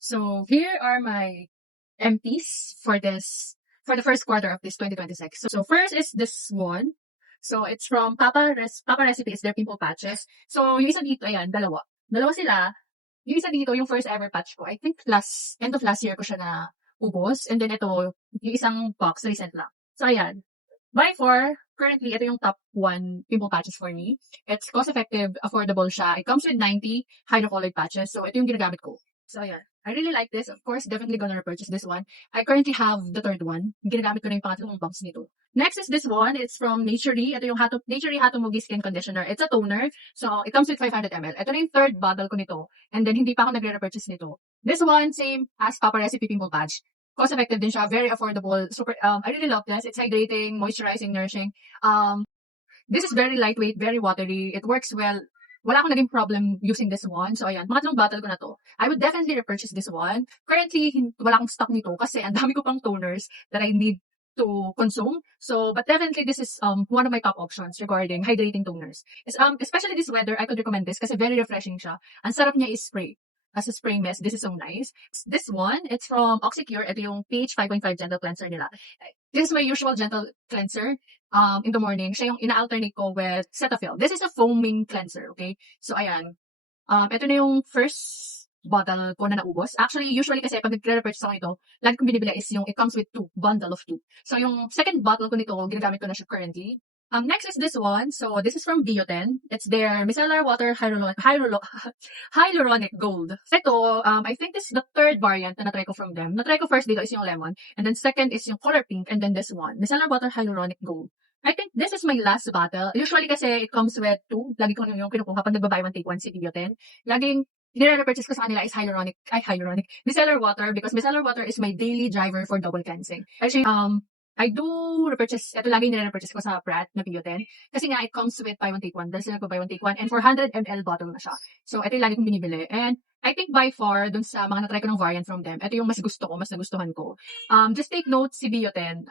So here are my empties for the first quarter of this 2026. So first is this one. So it's from Papa Recipe. It's their pimple patches. So yung isa dito, ayan, dalawa. Dalawa sila. Yung isa dito, yung first ever patch ko. I think end of last year ko siya na ubos. And then ito, yung isang box, recent lang. So ayan. By far, currently, ito yung top one pimple patches for me. It's cost-effective, affordable siya. It comes with 90 hydrocolloid patches. So ito yung ginagamit ko. So ayan. I really like this. Of course, definitely gonna repurchase this one. I currently have the third one. Ginagamit ko na yung pangatlong box nito. Next is this one. It's from Naturey. Ito yung Naturey Hatomugi Skin Conditioner. It's a toner. So, it comes with 500 ml. Ito na yung third bottle ko nito. And then, hindi pa ako nagre-repurchase nito. This one, same as Papa Recipe Pimple Patch. Cost-effective din siya. Very affordable. Super, I really love this. It's hydrating, moisturizing, nourishing. This is very lightweight, very watery. It works well. Wala akong naging problem using this one. So, ayan. Pangatlong bottle ko na to. I would definitely repurchase this one. Currently, wala akong stock nito kasi ang dami ko pang toners that I need to consume. So, but definitely this is one of my top options regarding hydrating toners. Especially this weather, I could recommend this kasi very refreshing siya. Ang sarap niya is spray. As a spray mist, this is so nice. This one, it's from Oxycure. Ito yung pH 5.5 Gentle Cleanser nila. This is my usual gentle cleanser. In the morning, siya yung ina-alternate ko with Cetaphil. This is a foaming cleanser, okay? So, ayan. Ito na yung first bottle ko na naubos. Actually, usually kasi pag nagre-repurchase ako ito, lagi kong binibili is yung it comes with bundle of 2. So, yung second bottle ko nito, ginagamit ko na siya currently. Next is this one. So, this is from Bioten. It's their micellar water hyaluronic gold. Ito, I think this is the third variant na natry ko from them. Natry ko first dito is yung lemon. And then second is yung color pink. And then this one, micellar water hyaluronic gold. I think this is my last bottle. Usually kasi it comes with 2. Lagi ko yung kinukuha pag nagba-buy one take one si Bioten. Laging nire-repurchase ko sa kanila is micellar water because micellar water is my daily driver for double cleansing. Actually, I do repurchase, ito lagi nire-repurchase ko sa Pratt na Bioten. Kasi nga, it comes with buy one take one. Dahil sila buy one take one. And 400 ml bottle na siya. So, ito yung lagi kong binibili. And I think by far, dun sa mga natry ko ng variant from them, ito yung mas gusto ko, mas nagustuhan ko. Just take note si Bioten,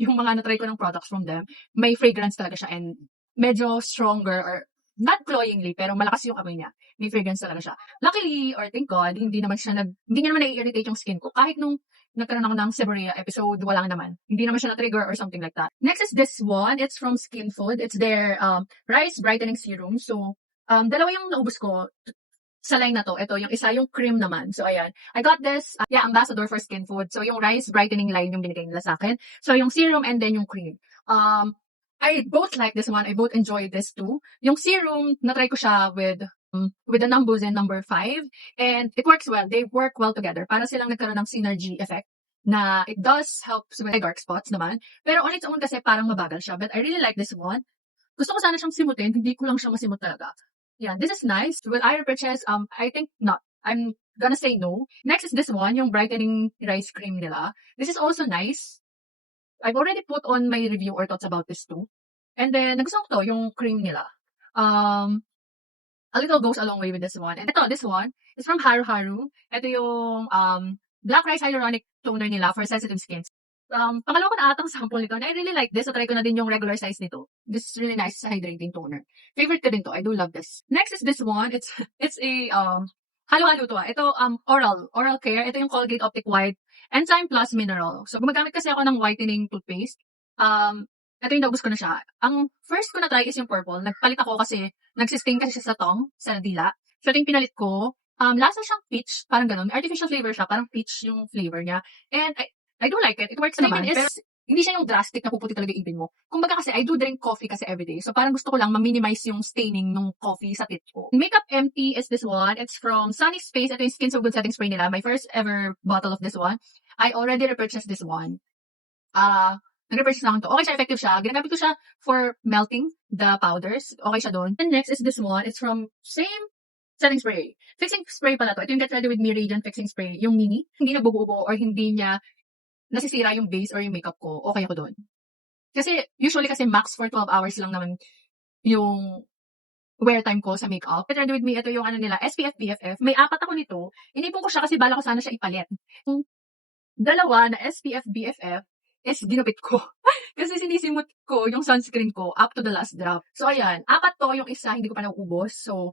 yung mga natry ko ng products from them, may fragrance talaga siya and medyo stronger or not cloyingly, pero malakas yung amoy niya. May fragrance talaga siya. Luckily, or thank God, hindi niya naman nai-irritate yung skin ko. Kahit nung nagkaroon ako ng seborrhea episode, wala naman. Hindi naman siya na-trigger or something like that. Next is this one. It's from Skin Food. It's their Rice Brightening Serum. So, dalawa yung naubos ko sa line na to. Ito, yung isa, yung cream naman. So, ayan. I got this, ambassador for Skin Food. So, yung Rice Brightening line yung binigay nila sa akin. So, yung serum and then yung cream. I both like this one. I both enjoy this too. Yung serum, na-try ko siya with the Nambuzen number 5. And it works well. They work well together. Para silang nagkaroon ng synergy effect na it does help with dark spots naman. Pero on its own kasi parang mabagal siya. But I really like this one. Gusto ko sana siyang simutin. Hindi ko lang siya masimut talaga. Yeah, this is nice. Will I repurchase? I think not. I'm gonna say no. Next is this one, yung brightening rice cream nila. This is also nice. I've already put on my review or thoughts about this too. And then, nagustuhan ko to, yung cream nila. A little goes a long way with this one. And ito, this one is from Haru Haru. Ito yung Black Rice Hyaluronic Toner nila for sensitive skins. Pangalawa ko na atang sample nito. And I really like this. So, try ko na din yung regular size nito. This is really nice hydrating toner. Favorite ko din to. I do love this. Next is this one. It's a halo-halo to. Ito, oral care. Ito yung Colgate Optic White Enzyme Plus Mineral. So, gumagamit kasi ako ng whitening toothpaste. Ito yung naubos ko na siya. Ang first ko na try is yung purple. Nagpalit ako kasi, nagsistain kasi siya sa tongue, sa dila. So, ito yung pinalit ko. Lasa siyang peach, parang ganun. Artificial flavor siya, parang peach yung flavor niya. And I do like it. It works naman. Pero hindi siya yung drastic na puputi talaga ibin mo. Kumbaga kasi, I do drink coffee kasi everyday. So, parang gusto ko lang ma-minimize yung staining ng coffee sa teeth ko. Makeup Empty is this one. It's from Sunny Space. Ito yung Skin So Good Setting Spray nila. My first ever bottle of this one. I already repurchased this one. Nag-repurchase lang ito. Okay siya, effective siya. Ginagamit ko siya for melting the powders. Okay siya doon. And next is this one. It's from same setting spray. Fixing spray pala to. Ito yung Get Ready With Me Radiant Fixing Spray. Yung mini. Hindi nagbubuo or hindi niya nasisira yung base or yung makeup ko. Okay ako doon. Kasi, usually kasi max for 12 hours lang naman yung wear time ko sa makeup. Get Ready With Me, ito yung ano nila, SPF, BFF. May 4 ako nito. Inipon ko siya kasi bala ko sana siya ipalit. Yung dalawa na SPF, BFF, is ginupit ko. Kasi sinisimot ko yung sunscreen ko up to the last drop. So, ayan. 4 to, yung isa hindi ko pa nauubos. So,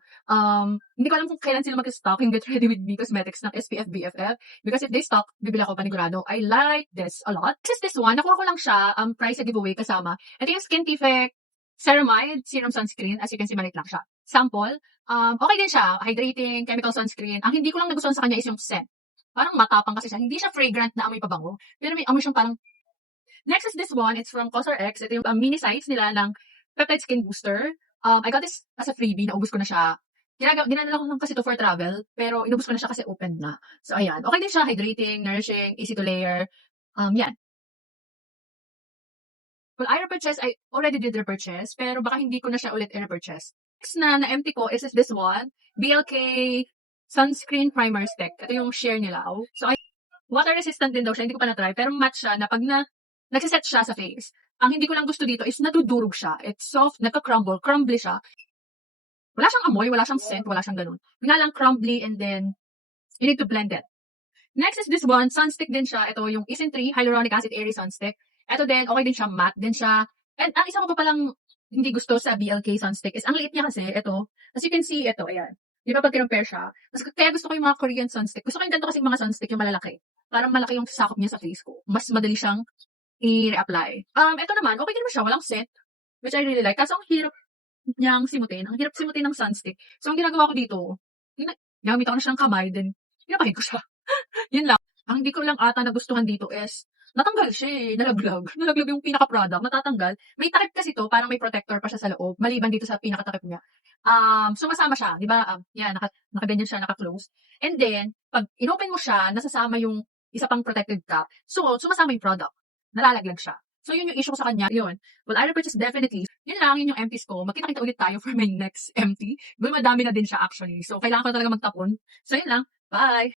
hindi ko alam kung kailan sila mag-stock yung Get Ready With Me Cosmetics ng SPF BFF. Because if they stock, bibili ako panigurado. I like this a lot. This one, nakuha ko lang siya, price sa giveaway kasama. Ito yung Skin Tifect Ceramide Serum Sunscreen. As you can see, maliit lang siya. Sample. Okay din siya. Hydrating, chemical sunscreen. Ang hindi ko lang nagustuhan sa kanya is yung scent. Parang matapang kasi siya. Hindi siya fragrant na amoy pabango. Pero may amoy siyang parang. Next is this one. It's from CosRX. Ito yung mini size nila ng Peptide Skin Booster. I got this as a freebie. Naubos ko na siya. Dinadala ko lang kasi to for travel. Pero inubos ko na siya kasi open na. So, ayan. Okay din siya. Hydrating, nourishing, easy to layer. Yan. Well, I repurchase, I already did repurchase, pero baka hindi ko na siya ulit i-repurchase. Next na-empty ko is this one, BLK Sunscreen Primer Stick. Ito yung share nila. So, water resistant din daw siya, hindi ko pa na-try, pero match siya na pag nagsiset siya sa face. Ang hindi ko lang gusto dito is nadudurog siya. It's soft, nagka-crumble, crumbly siya. Wala siyang amoy, wala siyang scent, wala siyang ganun. Nga lang crumbly and then you need to blend it. Next is this one, sunstick din siya. Ito yung Isin 3 Hyaluronic Acid Airy Sunstick. Ito din, okay din siya, matte din siya. And ang isa ko pa palang hindi gusto sa BLK Sunstick is ang liit niya kasi, ito. As you can see, ito, ayan. Di ba pag compare siya? Kaya gusto ko yung mga Korean Sunstick. Gusto ko yung ganito kasi yung mga Sunstick, yung malalaki. Parang malaki yung sakop niya sa face ko. Mas madali siyang i-reapply. Ito naman, okay din naman siya, walang scent. Which I really like. Kaso ang hirap niyang simutin. Ang hirap simutin ng Sunstick. So, ang ginagawa ko dito, gamit ako na siyang kamay, then pinapahid ko siya. Yun lang. Ang hindi ko lang ata nagustuhan dito is, natanggal siya eh. Nalaglag. Nalaglag yung pinaka-product. Natatanggal. May takip kasi to, parang may protector pa siya sa loob. Maliban dito sa pinaka-takip niya. Sumasama siya. Di ba? Yan, nakaganyan siya, naka-close. And then, pag inopen mo siya, nasasama yung isa pang protected cap. So, sumasama yung product. Nalalaglag siya. So, yun yung issue ko sa kanya. Yun. Well, I repurchase definitely. Yun lang, yun yung empties ko. Magkita-kita ulit tayo for my next empty. Well, madami na din siya actually. So, kailangan ko talaga magtapon. So, yun lang. Bye!